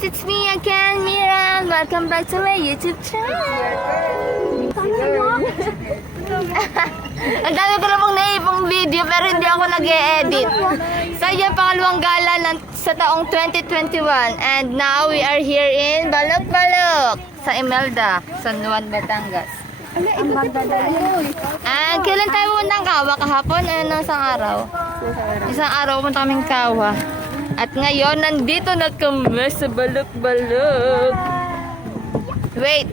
guys, it's me again, Mira. Welcome back to my YouTube channel. Ang dami ko na pong naipong video pero hindi ako nag-e-edit. So yung pangalawang gala sa taong 2021. And now we are here in Balok-Balok sa Imelda, San Juan, Batangas. And kailan tayo pumunta ng Kawa kahapon? Ayun, isang araw. Isang araw pumunta kaming Kawa. At ngayon, nandito na kami sa Balok-Balok. Wait.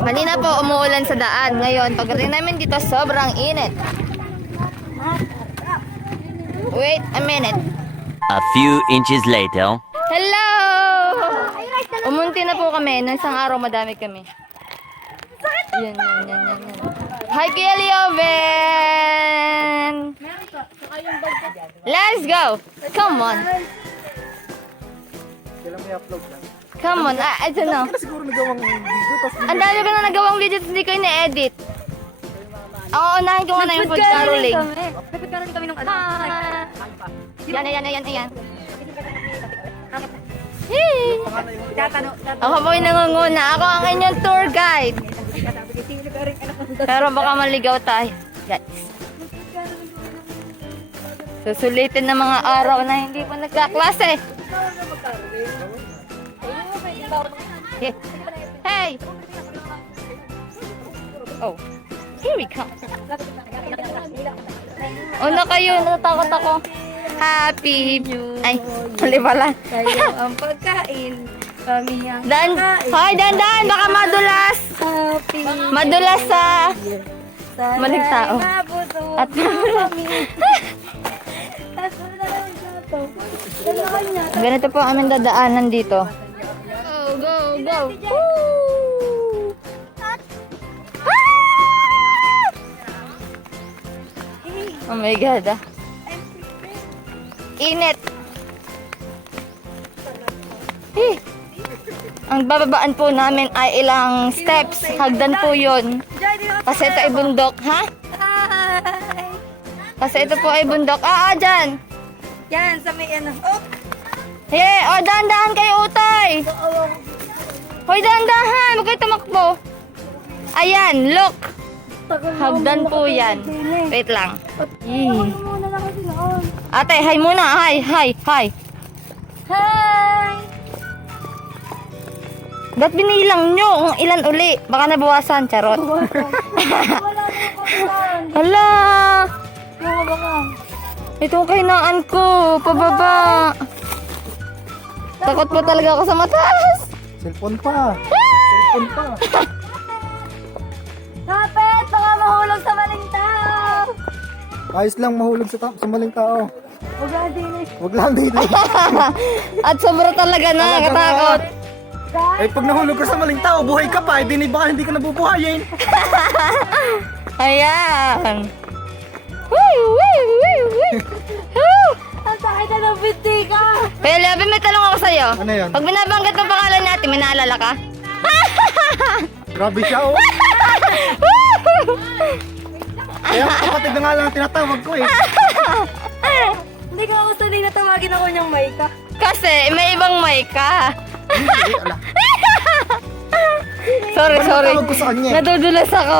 Kanina po, umuulan sa daan. Ngayon, pagdating namin dito, sobrang init. Wait a minute. A few inches later. Hello! Umunti na po kami. Noong isang araw, madami kami. Yan. Hi, Kuya Leoben! Let's go! Come on! Come on, I don't know. Siguro nagawang video, tapos Ang dami ko na nagawang video at hindi ko ina-edit. Ako, unahin ko na yung food caroling. Nagpagkaroon kami ng ano. Yan. Hey! Ako po yung nangunguna. Ako ang inyong tour guide. Pero baka maligaw tayo. Guys. Susulitin ng mga araw na hindi pa nagkaklase. Hey! Oh, here we come. Una kayo, natatakot ako. Happy. Ay, mali pala. Tayo ang pagkain. Kami ang Hoy, dandan, baka madulas. happy. Madulas sa maling tao. At ganito po ang aming dadaanan dito. Go. Woo! Oh my God, Init. Ang bababaan po namin ay ilang steps. Hagdan po yun. Kasi ito ay bundok, ha? Kasi ito po ay bundok. Dyan. Yan, sa may ano. Oh! Hey, dahan-dahan kayo, utay. Hoy, dahan-dahan. Huwag kayo tumakbo. Ayan, look. Hagdan po yan. Wait lang. Ate, hi muna. Hi. Hi! Ba't binilang nyo kung ilan uli? Baka nabawasan, charot. Hala! Ito ang kahinaan ko. Pababa. Takot po talaga ako sa mataas. cellphone pa. Kapit! Baka mahulog sa maling tao! Ayos lang mahulog sa maling tao. Huwag lang din eh. Wag lang dito. At sobra talaga na, katakot. Eh pag nahulog ka sa maling tao, buhay ka pa. Hindi baka hindi ka nabubuhayin. Ayan. Woo! Ang sakit na ng binti ka! Kaya Labi, may tanong ako sa'yo. Ano yun? Pag binabanggit ang pangalan natin, may naalala ka? Grabe siya oh. Kaya kapatid na nga lang ang tinatawag ko eh. Hindi ko ako sanay na tawagin ako niyang Maika. Kasi may ibang mic ka. Hindi, ala. Sorry. Tawag ko sa kanya. Nadudulas ako.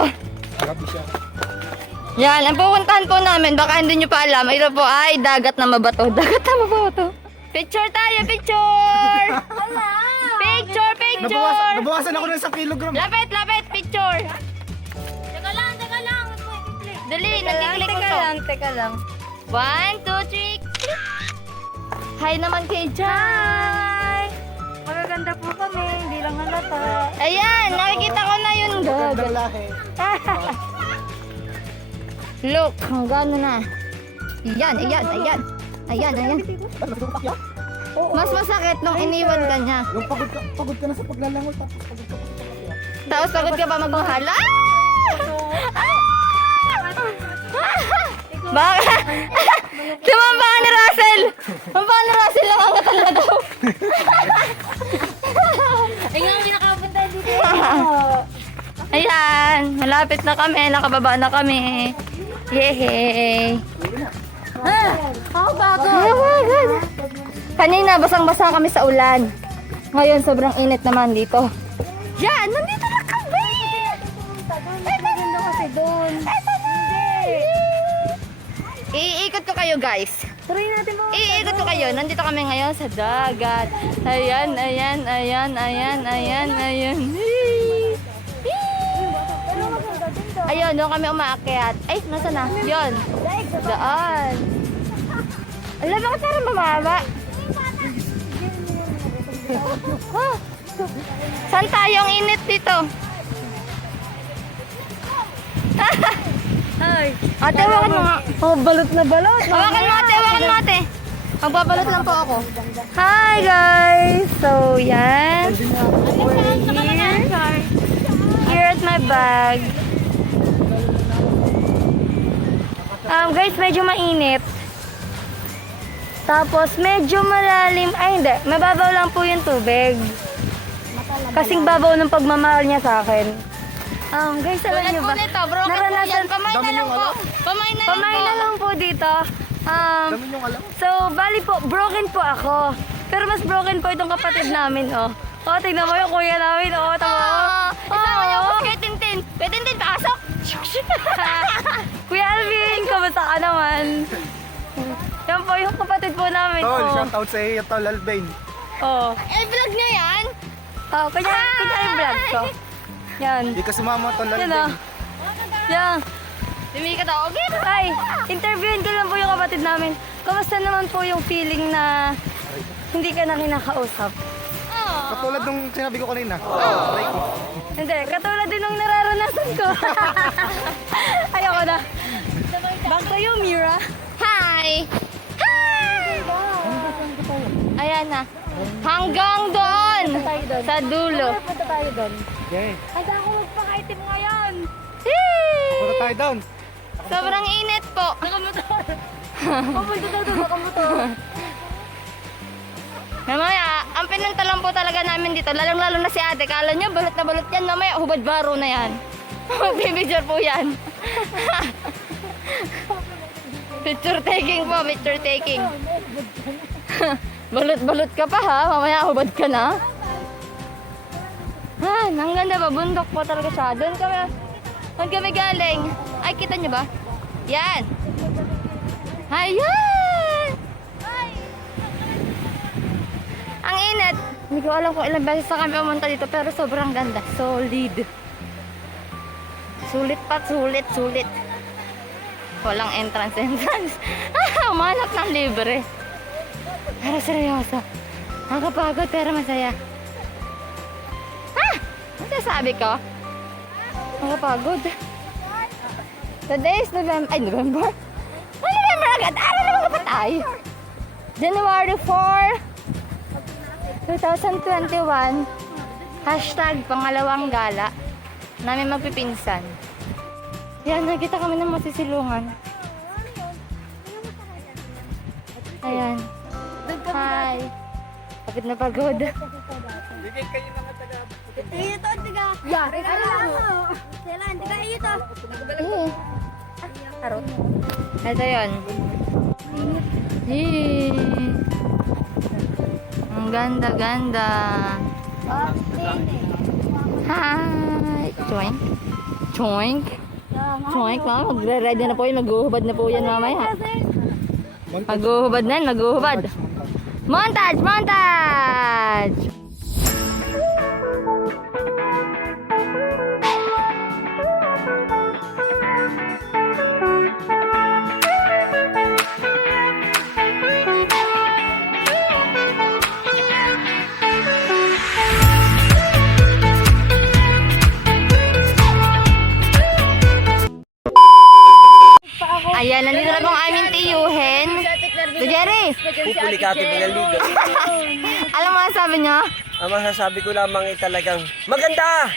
Grabe siya. Yan, ang pupuntahan po namin, baka hindi nyo pa alam, ito po ay dagat na mabato. Dagat na mabato. Picture tayo, picture! Picture! Nabawasan ako ng 1 kilogram. Lapit, picture! Teka lang. Dali, nagkiklik ko to. Teka lang. 1, 2, 3, click! Hi naman kay Jai! Magaganda po kami, hindi lang halata. Ayan, nakikita ko na yun. Gandang lahi. Look, hanggang na. Ayan. Mas masakit nung iniwan ka niya. Yung pagod ka na sa paglalangoy, tapos pagod ka pa sa paglalangoy. Tapos pagod ka pa magmahal. Baka? Tumamba ni Russell! Tumamba ni Russell lang ang katal na daw. Ay nga, hindi nakapunta dito. Ayan, malapit na kami, nakababa na kami. Yehey! Ako bago. Kanina, basang-basa kami sa ulan. Ngayon, sobrang init naman dito. Yan! Nandito na kami! Maganda kasi doon. Iikot ko kayo, guys. Try natin mo. Iikot ko kayo. Nandito kami ngayon sa dagat. Ayan, ayan, ayan, ayan, ayan, ayan. Pero maganda din doon. Ayun, doon kami umaakyat. Ay, nasa na? Yun. Daan. Alam mo, parang bumaba. Ah, saan tayo? Ang init dito. Ay. Ate, hawakan mo nga. Oh, balot na balot. Hawakan mo ate, hawakan mo ate. Magbabalot lang po ako. Hi guys! So, yan. We're here at my bag. Guys, medyo mainit. Tapos, medyo malalim. Ay, hindi. Mababaw lang po yung tubig. Kasing babaw ng pagmamahal niya sa akin. Guys, alam niyo ba? Naranasan, Dami yung alam. pamay na lang po dito. Dami yung alam. So, bali po, broken po ako. Pero mas broken po itong kapatid namin, oh. Oh, tingnan mo yung kuya namin, oh. Tama mo. Isama niyo ako kay Tintin. Kay Tintin, pasok! Kuya Alvin, kamusta ka naman? Yan po yung kapatid po namin, Tol, oh. shout out sa iyo, Tol Albain. Oh. Vlog niya yan? Oh, kanya yung vlog ko. Yan. Hindi ka sumama, Tol Yan, Albain. oh. Yan. Dumi ka daw, okay? Ay, interviewin ko lang po yung kapatid namin. Kamusta naman po yung feeling na hindi ka na kinakausap? Katulad nung sinabi ko kanina. Try ko. Hindi, katulad din ng nararanasan ko. Ayoko na. Back to you, Mira. Hi! Hi! Ayan na. Hanggang doon! Sa dulo. Punta tayo doon. Okay. Ay, ako magpakaitim ngayon. Punta tayo down. Sobrang init po. Pumunta tayo doon, makamotor. Mamaya, ang pinuntalan po talaga namin dito, lalong-lalo na si ate. Kala nyo, balot na balot yan. Mamaya, hubad baro na yan. Magbibidyor po yan. Picture taking po, picture taking. Balot-balot ka pa ha, mamaya hubad ka na. Ah, ang ganda ba? Bundok po talaga siya. Doon kami galing. Ay, kita nyo ba? Yan. Ayan! Ang init. Hindi ko alam kung ilang beses na kami pumunta dito, pero sobrang ganda. Solid. Sulit pa, sulit, sulit. Walang entrance. Umanap ng libre. Pero seryoso. Nakakapagod pero masaya. Ano sabi ko? Nakakapagod. Today is November. Ay, November? Ay, November agad. Ano naman ka pa tayo? January 4, 2021. Hashtag pangalawang gala. Namin magpipinsan. Yan, nakita kami ng masisilungan. Ayan. Hi. Pagod na pagod. Ito, tiga. Yari ka lang. Sila, tiga ito. Arot. Ito yun. Yee. Ang ganda-ganda. Hi. Choink. Choink. Choink. Magre-ready na po yun. Maghuhubad na po yan mamaya. Maghuhubad na yan. Maghuhubad. Montage! Montage! Ayan, nandito na pong aming tiyuhin. So, Jerry, Pupulikati pinaligo. alam mo ang sabi niyo? Ang masasabi ko lamang ay talagang maganda!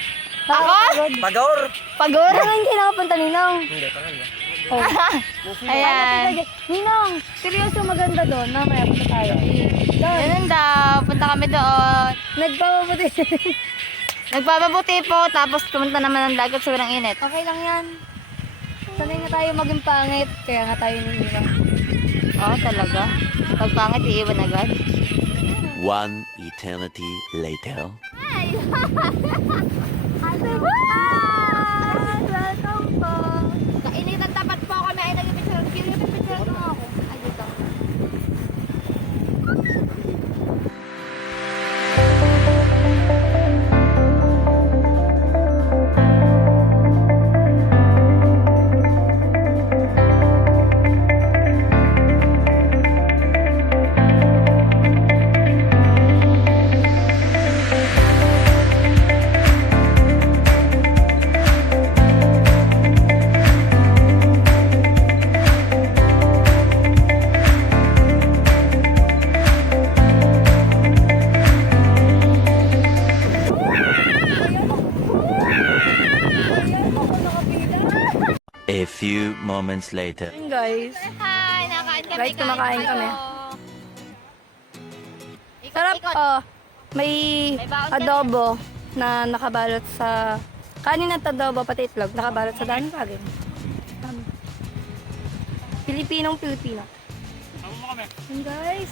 Ako? Pagaor! Pagod? Hindi nakapunta, Ninong. Hindi, pangalan. Ayan. Ninong, seryoso maganda doon. Mamaya punta tayo. Ganun daw. Punta kami doon. Nagpapabuti. Nagpapabuti po. Tapos pumunta naman ng dagat. Sobrang init. Okay lang yan. Sanay nga tayo maging pangit. Kaya nga tayo ninong. Oh, talaga? Pag pangit, iiwan agad. One eternity later. Hi! Welcome po! Kainitan tapat po kami ay nag-picture. Picture mo ako. Ay, dito. A few moments later. Hmm. Guys. Hi, nakain kami. Guys, kumakain kain kami. kayo. Ikot, Sarap ikot. oh. May May baon ka adobo na nakabalot sa kanin at adobo pati itlog nakabalot sa dahon saging. Pilipinong Pilipino. Hey guys.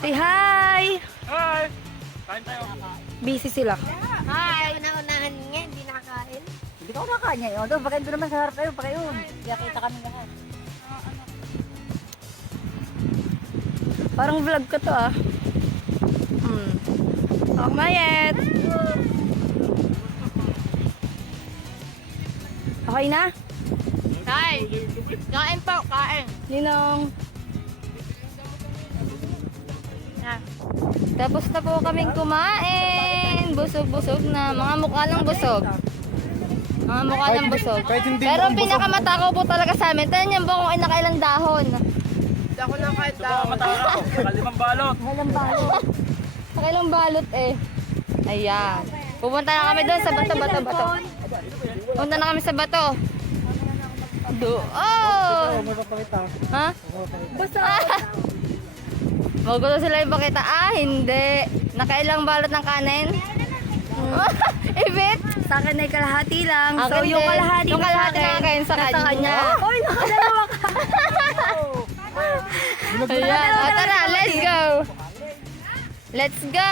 Say hi. Hi! Kain tayo. Busy sila. Hi. Una-unahan niya, hindi nakakain. Hindi ka kumakain niya yun. Doon, doon naman sa harap kayo, pa kayo. Kaya kita kami lahat. Parang vlog ko to ah. Oh, Mayet. Okay na? Hi. Kain po, kain. Ninong. Tapos na po kaming kumain. Busog-busog na. Mga mukha ng busog. Mga mukha ng busog. kahit hindi Pero mukhang busog. pinakamatakaw po talaga sa amin. Tayo niyan po kung ay nakailang dahon. Mata ako. Nakalimang balot. Nakailang balot eh. Ayan. Pupunta na kami doon sa bato. Pupunta na kami sa bato. Oh! May papakita. Ha? Magulo sila yung pakita. Ah, hindi. Nakailang balot ng kanin? Ibit? Sa akin ay kalahati lang. Akin So, yung din. kalahati, Yung kalahati na na kain sa nasa kanya. Oy, nakadalawa ka. Ayan. O tara, let's go. Let's go.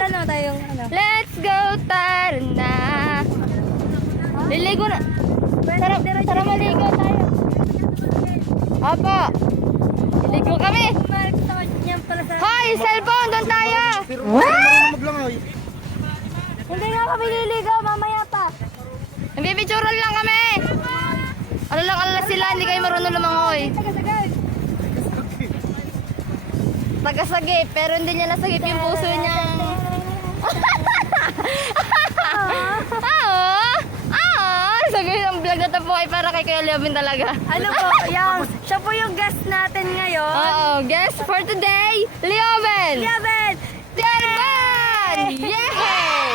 Ano tayong ano? Let's go, tara na. Liligo na. Tara maligo tayo. Opo. Liligo kami. Hoy, cellphone, doon tayo. Maglangoy. Hindi nga kami liligaw, mamaya pa. Nagpipicturan lang kami. Ano lang sila, hindi kayo marunong lumangoy. Tagasagip, pero hindi niya nasagip yung puso niya. Sagip ang vlog na to po ay para kay Kuya Leovin talaga. Ano po, siya po yung guest natin ngayon. Oo, guest for today, Leovin! Kevin! Terban! Yay!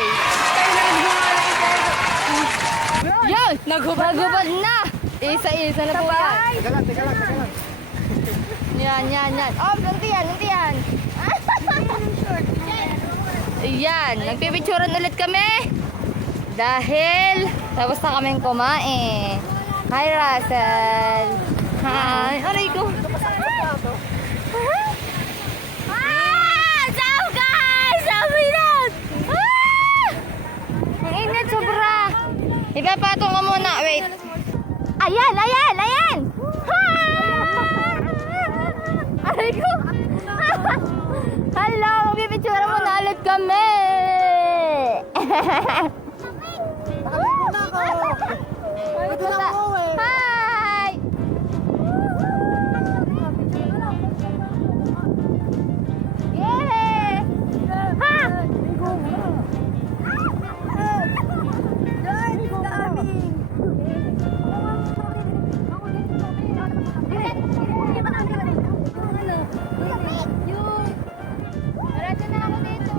Yun! Naghubad na! Isa-isa na po yan. Teka lang. Yan. Oh, nantiyan. Yan, nagpipicturan ulit kami. Dahil tapos na kaming kumain. Hi, Russell. Hi. Aray ko. Ciao, guys! Sabi na! Ang init, sobra. Ipapatong ko muna. Wait. Ayan! Aray ko. Hello! Magpipicturan mo na ulit kami! Hi! Yeah! Ha! Diretso na ako dito.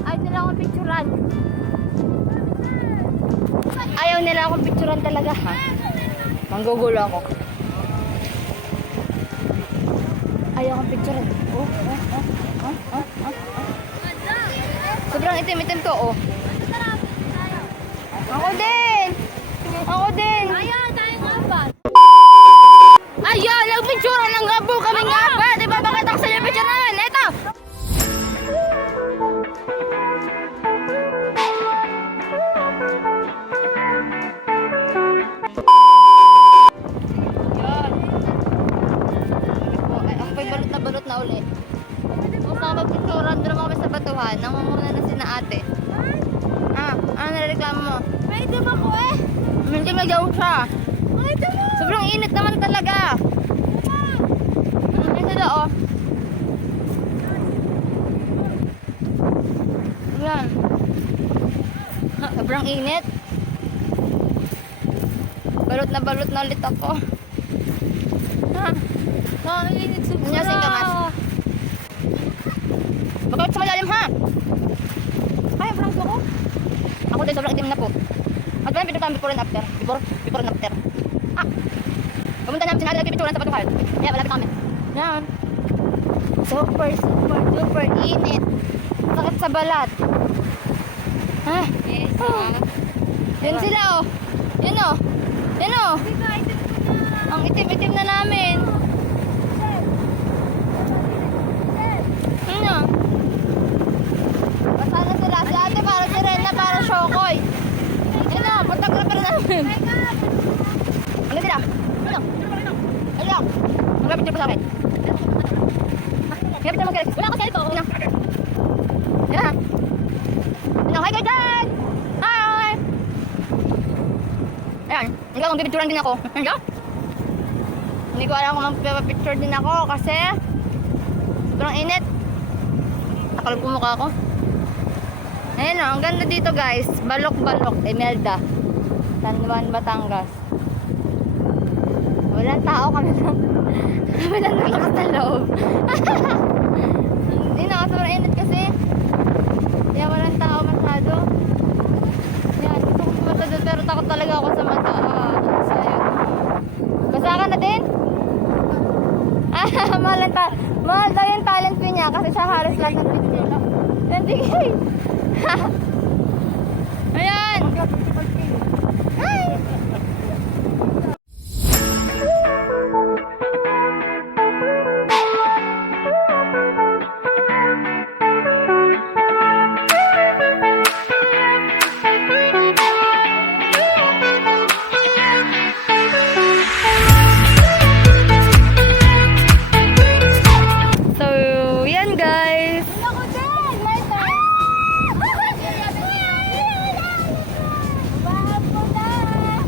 Ayaw nila akong picturan. Ayaw nila akong picturan talaga, ha? Manggugulo ako. Ayaw akong picturan. Sobrang itim-itim to, oh. Ako din! Ayun, nagpicturan ng gabo kami nga ba? Di ba bakit ako sa iyo picture? muna na sina ate. Ano nireklamo mo? May itim ako eh. Hindi magyaw siya. May itim mo. Sobrang init naman talaga. Yan sila, oh. Yan. Sobrang init. Balot na ulit ako. Nakainit sa Anyasing ka, Mas. Bakit sa malalim, ha? Ay, parang ko. Ako din sobrang itim na po. At parang picture kami before and after. Before and after. Pumunta namin sinari nagpipicturean sa Batuhan. Kaya malapit kami. Yan. Super init. Sakit sa balat. Ha? Yes. Yan sila, oh. Yan, oh. Yan, oh. Ang itim-itim na namin. Ano? Basta na sila. Si ate para si Rena, para Shokoy. Yan, oh. Photographer namin. Ano sila? Ano? Ano lang? Mag-picture pa sa akin. Mag-picture mag-picture. Wala ko sa ito. Ano? Yan. Ano? Hi, guys, dyan! Hi! Ayan. Hindi ko pipicturean din ako. Ano? Hindi ko alam kung magpapicture din ako kasi sobrang init. Nakalog po mukha ko. Ayan o, ang ganda dito guys. Balok-balok, Imelda. San Juan, Batangas. Walang tao kami lang. Kami lang naglakas sa loob. Hindi na, sobrang init kasi. Kaya walang tao masyado. Yan, gusto ko pumunta doon pero takot talaga ako sa mata. Basa ka na din? Mahal daw yung talent fee niya kasi siya halos lahat ng picture. Hindi guys. Ayan. Hi. So, yan guys. Ako din, Martha. Bago na.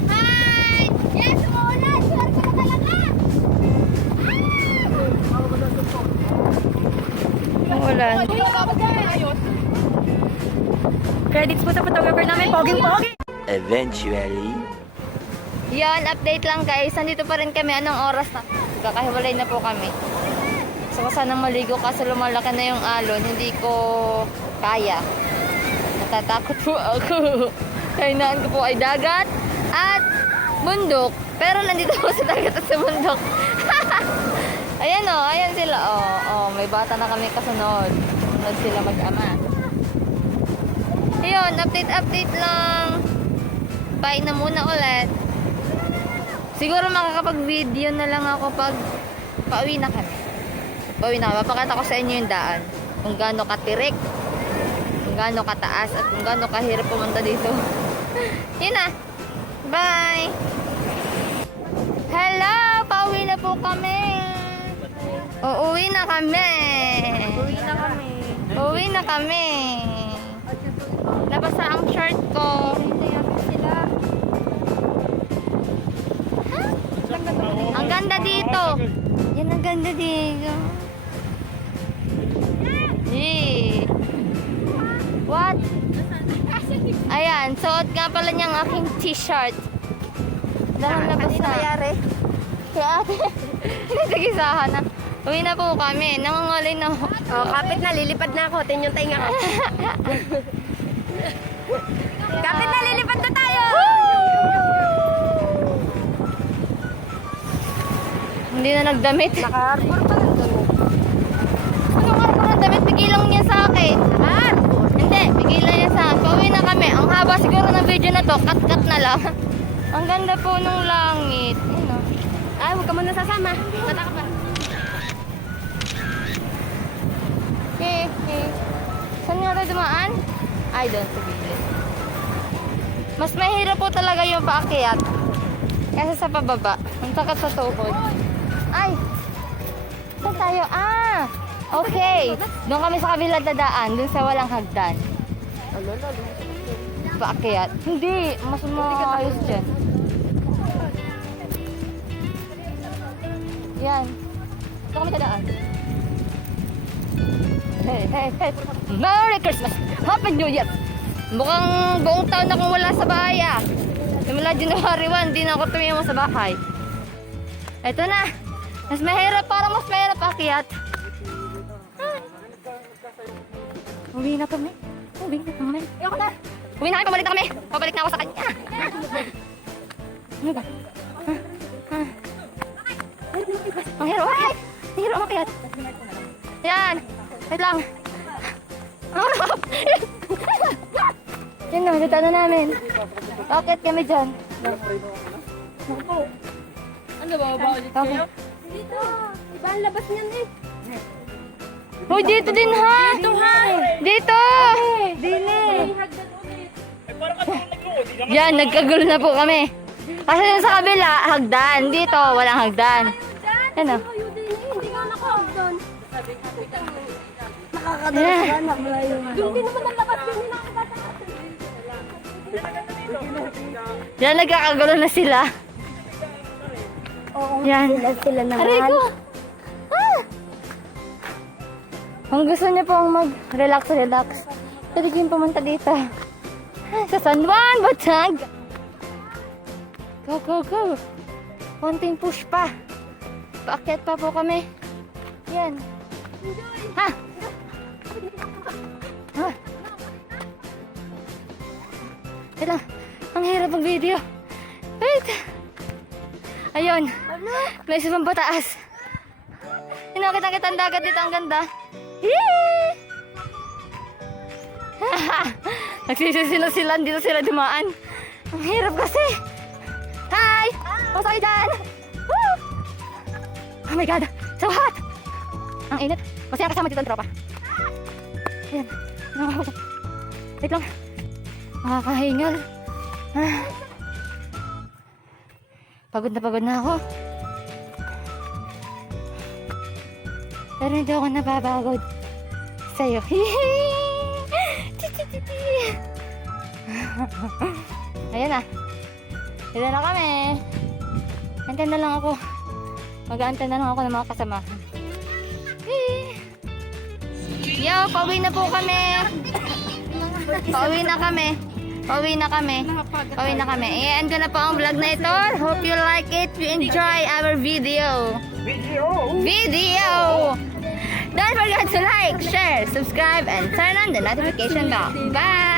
Hi! Yes, umuulan. Sure ko na talaga. Ulan. Credits po sa photographer namin. Poging-pogi. Eventually. Yan, update lang guys. Nandito pa rin kami. Anong oras na? Kakahiwalay na po kami. So, sanang maligo kasi lumalaki na yung alon. Hindi ko kaya. Natatakot po ako. Kainaan ko po ay dagat at bundok. Pero nandito po sa dagat at sa bundok. Ayan o, ayan sila. Oh, may bata na kami kasunod. Sunod sila mag-ama. Ayun, update lang. Bye na muna ulit. Siguro makakapag-video na lang ako pag pauwi na kami. Pauwi na kami. Papakita ko sa inyo yung daan. Kung gaano katirik, kung gaano kataas, at kung gaano kahirap pumunta dito. Yun na. Bye! Hello! Pauwi na po kami. Uuwi na kami. Uuwi na kami. Nabasa ang shirt ko. Ang ganda dito. Yan ang ganda dito. Yee. What? Ayan, suot nga pala niyang aking t-shirt. Dahil nabasa. Kaya ate, nagsagisahan na. Uwi na po kami. Nangangalay na ako. Oh, kapit na. Lilipad na ako. Tin yung tainga ko. Kapit na. Lilipad na tayo. Hindi na nagdamit. Naka-harbor pa lang doon. Anong harbor ng damit? Bigilang niya sa akin. Hindi, bigilan niya sa akin. Pauwi na kami. Ang haba siguro ng video na to. Cut-cut na lang. Ang ganda po ng langit. Ayun o. Ay, huwag ka muna sasama. Tata ka pa. Okay. Saan nga tayo dumaan? Ay, doon sa gilid. Mas mahirap po talaga yung paakyat kaysa sa pababa. Ang takat sa tuhod. Ay! Saan tayo? Okay, doon kami sa kabilang dadaan, doon sa walang hagdan. Paakyat. Hindi, mas maayos dyan. Yan. Doon kami dadaan. Hey, hey, hey. Merry Christmas! Happy New Year! Mukhang buong taon na kung wala sa bahay ah. Simula January 1, di na ako tumimo sa bahay. Eto na. Mas mahirap, parang mas mahirap akyat. Uwi na kami. Uwi na kami. Ayoko na. Uwi na kami, pabalik na kami. Pabalik na ako sa kanya. Ano ba? Ang hirap akyat. Ang hirap akyat. Yan. Wait lang. Ang harap. Yan na, dito na namin. Akyat kami dyan. Ano ba? Bakit kayo? Dito. Iba ang labas niyan eh. Oh, dito din ha. Dito ha. Dito. Dini. Eh, parang ka naglungo. Di naman. Yan, nagkagulo na po kami. Kasi dun sa kabila, hagdan. Dito, walang hagdan. Yan o. Hindi nga nakahag doon. Yan. Hindi naman ang labas yun. Hindi nakakita. Yan, nagkakagulo na sila. Yan. Sila naman. Aray ko. Ah! Kung gusto niyo pong mag-relax, pwede kayong pumunta dito. Sa San Juan, Batag. Go, go, go. Konting push pa. Paakyat pa po kami. Yan. Ha? Ha? Wait lang. Ang hirap ng video. Wait. Ayun. May isa pang pataas. Hinakita ang dagat dito. Ang ganda. Yee! Nagsisisilan dito sila dumaan. Ang hirap kasi. Hi! Kamusta kayo dyan? Woo! Oh my God! So hot! Ang init. Masaya kasama dito ang tropa. Ayan. Wait lang. Makakahingal. Pagod na ako. Pero hindi ako nababagod sa'yo. Ayan na. Dito na kami. Antay na lang ako. Mag-aantay na lang ako ng mga kasamahan. Yo, pauwi na po kami. Pauwi na kami. I-end ko na po ang vlog na ito. Hope you like it. You enjoy our video. Don't forget to like, share, subscribe, and turn on the notification bell. Bye!